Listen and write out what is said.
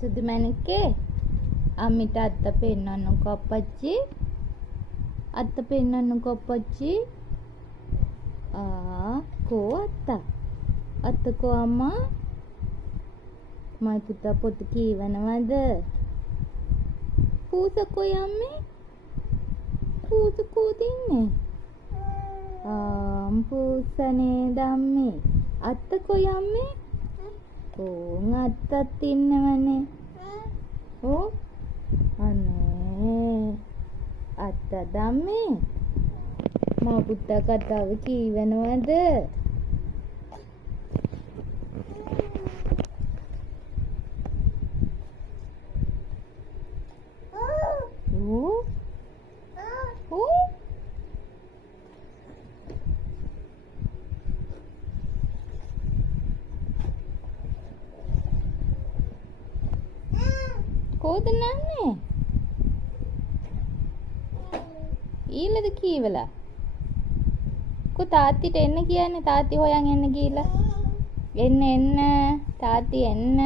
සුදු මැණික්කේ අම්මිට අත්ත පෙන්නන්නකෝ අප්පච්චි. අත්ත පෙන්නන්නකෝ අප්පච්චි. කෝ අත්ත? අත්තකෝ අම්මා? මයි පුතා පොත කියවනවද? පූසකෝ යම්මේ? පූසකෝ දින්නේ? පූසනේ දම්මේ. අත්තකෝ යම්මේ? ඕන් අත්තත් ඉන්නවනේ. ඕ අනේ අත්ත දම්මේ මා පුතා කතාව කියවනවද? කොහෙද නන්නේ? ඊළද කීවලා? කො තාත්තිට එන්න කියන්නේ තාත්ති හොයන් එන්න ගිහලා. එන්න තාත්ති එන්න.